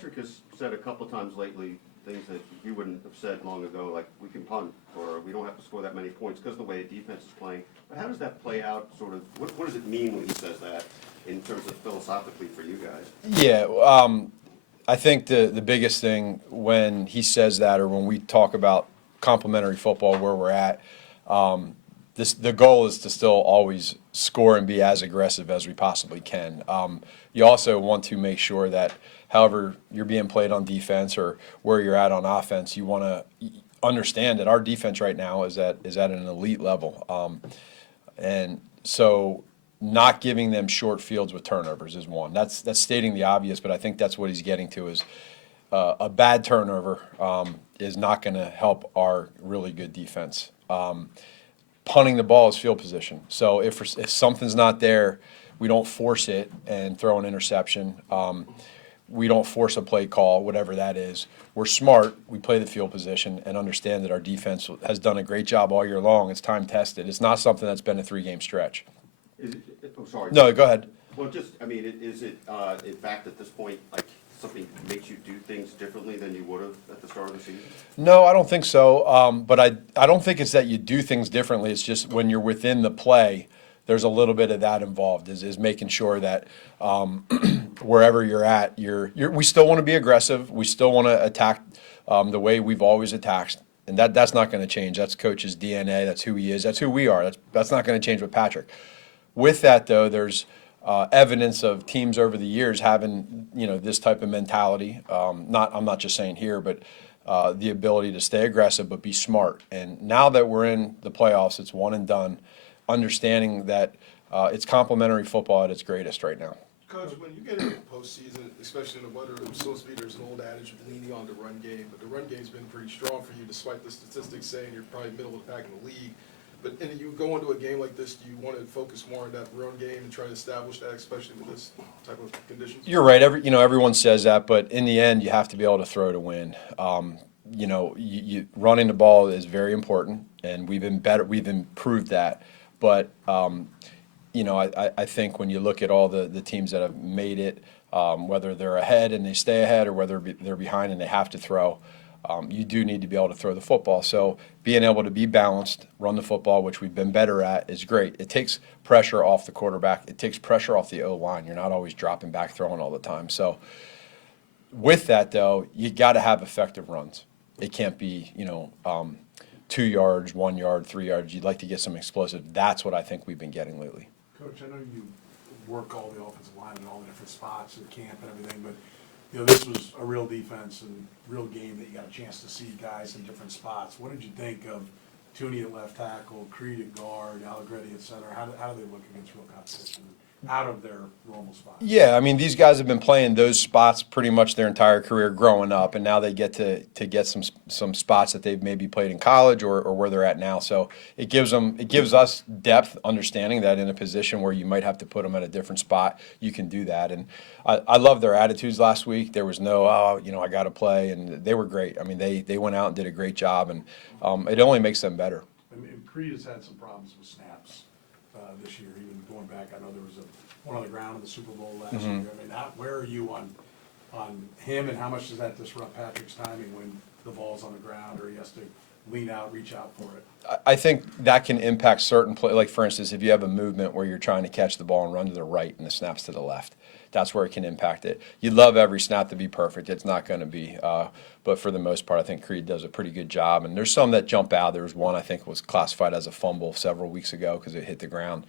Patrick has said a couple times lately things that you wouldn't have said long ago, like we can punt or we don't have to score that many points because of the way the defense is playing. But how does that play out? Sort of, what does it mean when he says that in terms of philosophically for you guys? Yeah, I think the biggest thing when he says that, or when we talk about complementary football where we're at, the goal is to still always score and be as aggressive as we possibly can. You also want to make sure that however you're being played on defense or where you're at on offense, you want to understand that our defense right now is at an elite level. And so not giving them short fields with turnovers is one. That's stating the obvious, but I think that's what he's getting to is a bad turnover is not going to help our really good defense. Punting the ball is field position. So if something's not there, we don't force it and throw an interception. We don't force a play call, whatever that is. We're smart. We play the field position and understand that our defense has done a great job all year long. It's time tested. It's not something that's been a 3-game stretch. Is it, oh, sorry. No, go ahead. Well, just, I mean, is it, in fact, at this point, like, something makes you do things differently than you would have at the start of the season? No, I don't think so. But I don't think it's that you do things differently. It's just when you're within the play, there's a little bit of that involved, is making sure that wherever you're at, we still want to be aggressive. We still want to attack the way we've always attacked. And that's not going to change. That's Coach's DNA. That's who he is. That's who we are. That's not going to change with Patrick. With that, though, there's evidence of teams over the years having, this type of mentality. I'm not just saying here, but the ability to stay aggressive but be smart. And now that we're in the playoffs, it's one and done. Understanding that it's complementary football at its greatest right now. Coach, when you get into the postseason, especially in the weather, there's an old adage of leaning on the run game, but the run game's been pretty strong for you, despite the statistics saying you're probably middle of the pack in the league. But and you go into a game like this, do you want to focus more on that run game and try to establish that, especially with this type of conditions? You're right. Everyone says that, but in the end, you have to be able to throw to win. Running the ball is very important, and we've been better. We've improved that. But I think when you look at all the teams that have made it, whether they're ahead and they stay ahead, or whether they're behind and they have to throw, you do need to be able to throw the football. So being able to be balanced, run the football, which we've been better at, is great. It takes pressure off the quarterback. It takes pressure off the O-line. You're not always dropping back, throwing all the time. So with that, though, you got to have effective runs. It can't be, 2 yards, 1 yard, 3 yards. You'd like to get some explosive. That's what I think we've been getting lately. Coach, I know you work all the offensive line in all the different spots at camp and everything, but this was a real defense and real game that you got a chance to see guys in different spots. What did you think of Tooney at left tackle, Creed at guard, Allegretti at center? How do they look against real competition out of their normal spots? Yeah, I mean, these guys have been playing those spots pretty much their entire career growing up, and now they get to get some spots that they've maybe played in college or where they're at now. So it gives us depth, understanding that in a position where you might have to put them at a different spot, you can do that. And I love their attitudes last week. There was no, I got to play, and they were great. I mean, they went out and did a great job, and it only makes them better. I mean, Creed has had some problems with snaps this year, even going back. I know there was one on the ground in the Super Bowl last year. I mean, where are you on him, and how much does that disrupt Patrick's timing when the ball's on the ground or he has to lean out, reach out for it? I think that can impact certain play. Like, for instance, if you have a movement where you're trying to catch the ball and run to the right and the snap's to the left, that's where it can impact it. You'd love every snap to be perfect. It's not going to be. But for the most part, I think Creed does a pretty good job. And there's some that jump out. There was one I think was classified as a fumble several weeks ago because it hit the ground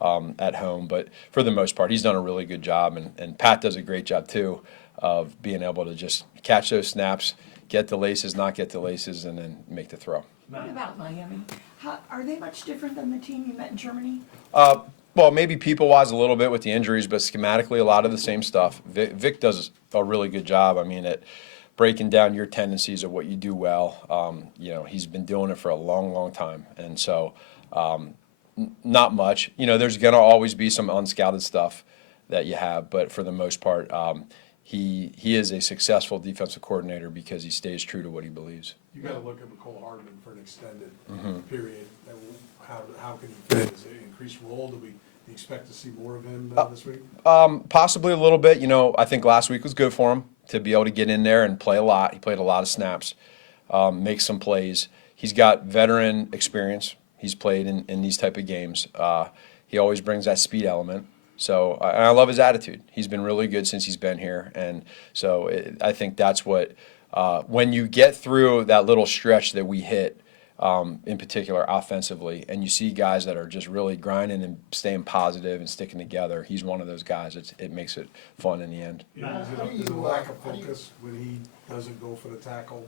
at home. But for the most part, he's done a really good job. And Pat does a great job, too, of being able to just catch those snaps, get the laces, not get the laces, and then make the throw. What about Miami? Are they much different than the team you met in Germany? Well, maybe people-wise a little bit with the injuries, but schematically a lot of the same stuff. Vic does a really good job, at breaking down your tendencies of what you do well. He's been doing it for a long, long time. And so not much. There's going to always be some unscouted stuff that you have, but for the most part, he is a successful defensive coordinator because he stays true to what he believes. You got to look at McCole Hardman for an extended period. How can he fit? Is it an increased role? Do you expect to see more of him this week? Possibly a little bit. You know, I think last week was good for him to be able to get in there and play a lot. He played a lot of snaps, make some plays. He's got veteran experience. He's played in these type of games. He always brings that speed element. So and I love his attitude. He's been really good since he's been here. And so I think that's what, when you get through that little stretch that we hit, in particular offensively, and you see guys that are just really grinding and staying positive and sticking together, he's one of those guys. It makes it fun in the end. Yeah, is it a lack of focus when he doesn't go for the tackle?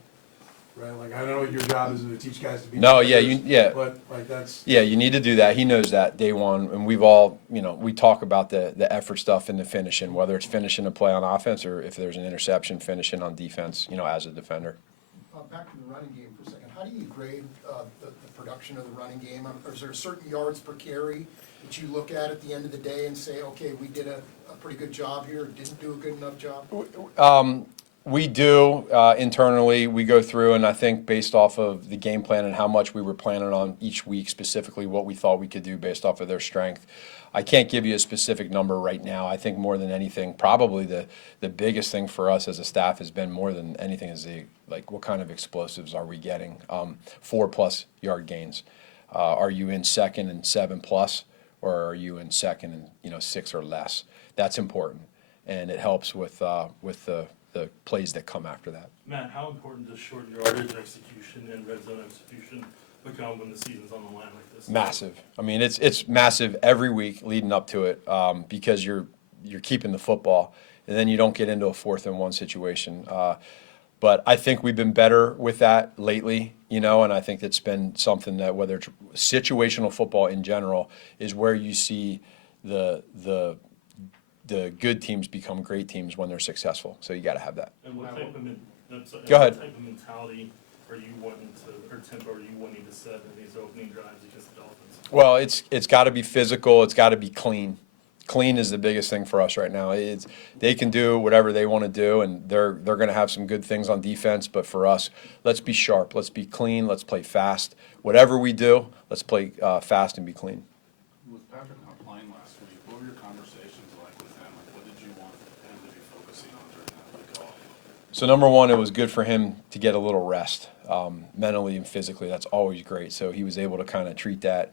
Right, like, I know your job isn't to teach guys to be. No, yeah, defenders, But, like, that's. Yeah, you need to do that. He knows that day one, and we've all, we talk about the effort stuff and the finishing, whether it's finishing a play on offense or if there's an interception, finishing on defense, as a defender. Back to the running game for a second. How do you grade the production of the running game? Or is there certain yards per carry that you look at the end of the day and say, okay, we did a pretty good job here, or didn't do a good enough job? We do internally. We go through, and I think based off of the game plan and how much we were planning on each week, specifically what we thought we could do based off of their strength. I can't give you a specific number right now. I think more than anything, probably the biggest thing for us as a staff has been more than anything is what kind of explosives are we getting? 4+ yard gains. Are you in second and 7+, or are you in second and 6 or less? That's important, and it helps with the plays that come after that. Matt, how important does short yardage execution and red zone execution become when the season's on the line like this? Massive. I mean, it's massive every week leading up to it, because you're keeping the football, and then you don't get into a 4th and 1 situation. But I think we've been better with that lately, and I think it's been something that, whether it's situational football in general, is where you see the good teams become great teams when they're successful. So you got to have that. And what type of Go ahead. What type of mentality are you wanting to, or tempo are you wanting to set in these opening drives against the Dolphins? Well, it's got to be physical. It's got to be clean. Clean is the biggest thing for us right now. They can do whatever they want to do, and they're going to have some good things on defense. But for us, let's be sharp. Let's be clean. Let's play fast. Whatever we do, let's play fast and be clean. With Patrick not playing last week, what were your conversations like with him? Like, what did you want him to be focusing on during that week off? So number one, it was good for him to get a little rest, mentally and physically. That's always great. So he was able to kind of treat that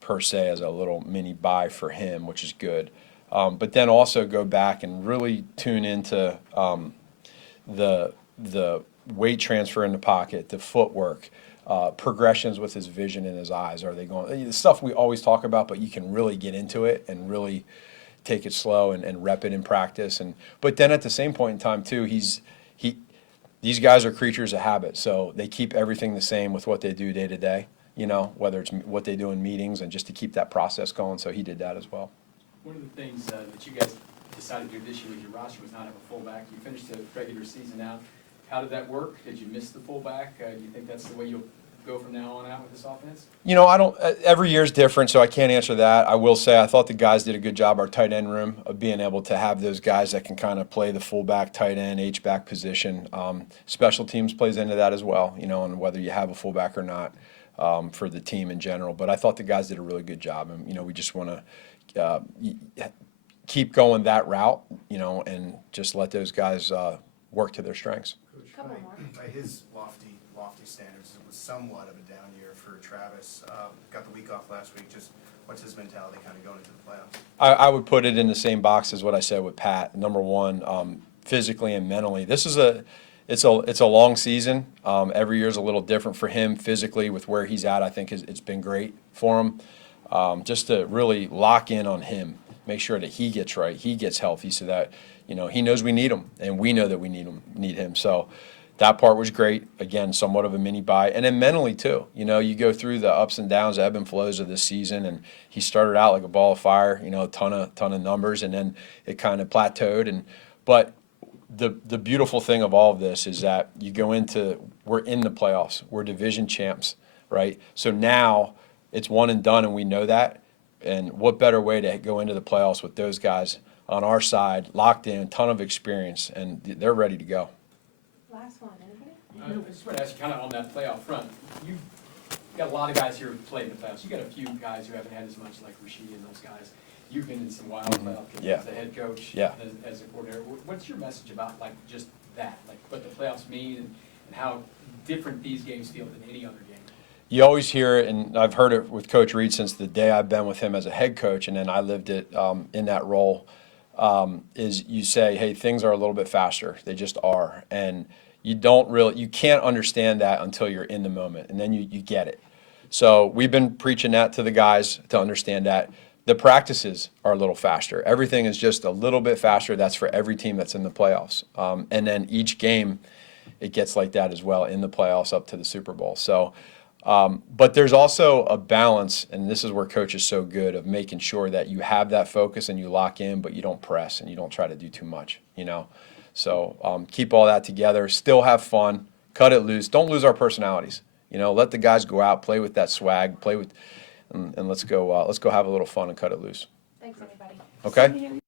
per se as a little mini bye for him, which is good. But then also go back and really tune into the weight transfer in the pocket, the footwork, progressions with his vision and his eyes. Are they going? The stuff we always talk about, but you can really get into it and really take it slow and rep it in practice. But then at the same point in time too, these guys are creatures of habit, so they keep everything the same with what they do day to day. Whether it's what they do in meetings and just to keep that process going. So he did that as well. One of the things that you guys decided to do this year with your roster was not have a fullback. You finished the regular season out. How did that work? Did you miss the fullback? Do you think that's the way you'll go from now on out with this offense? I don't. Every year's different, so I can't answer that. I will say I thought the guys did a good job, our tight end room, of being able to have those guys that can kind of play the fullback, tight end, H-back position. Special teams plays into that as well, and whether you have a fullback or not. For the team in general, but I thought the guys did a really good job, and we just want to keep going that route, and just let those guys work to their strengths. Coach, by his lofty standards, it was somewhat of a down year for Travis. Got the week off last week. Just what's his mentality kind of going into the playoffs? I would put it in the same box as what I said with Pat. Number one, physically and mentally, this is It's a long season. Every year is a little different for him physically with where he's at. I think it's been great for him, just to really lock in on him, make sure that he gets right, he gets healthy, so that he knows we need him, and we know that we need him. So that part was great. Again, somewhat of a mini bye, and then mentally too. You go through the ups and downs, ebb and flows of this season, and he started out like a ball of fire. A ton of numbers, and then it kind of plateaued. But the beautiful thing of all of this is that we're in the playoffs. We're division champs, right? So now it's one and done, and we know that. And what better way to go into the playoffs with those guys on our side, locked in, ton of experience, and they're ready to go. Last one, anybody? I just want to ask you kind of on that playoff front. you got a lot of guys here who've played in the playoffs. You got a few guys who haven't had as much, like Rashid and those guys. You've been in some wild playoff games Yeah. as a head coach, Yeah. as a coordinator. What's your message about like just that, like what the playoffs mean and how different these games feel than any other game? You always hear it, and I've heard it with Coach Reed since the day I've been with him as a head coach, and then I lived it in that role, is you say, hey, things are a little bit faster. They just are. And you can't understand that until you're in the moment, and then you get it. So we've been preaching that to the guys to understand that. The practices are a little faster. Everything is just a little bit faster. That's for every team that's in the playoffs. And then each game, it gets like that as well in the playoffs up to the Super Bowl. So, but there's also a balance, and this is where Coach is so good, of making sure that you have that focus and you lock in, but you don't press and you don't try to do too much, you know. So keep all that together. Still have fun. Cut it loose. Don't lose our personalities. You know, let the guys go out, play with that swag, and let's go have a little fun and cut it loose. Thanks, everybody. Okay?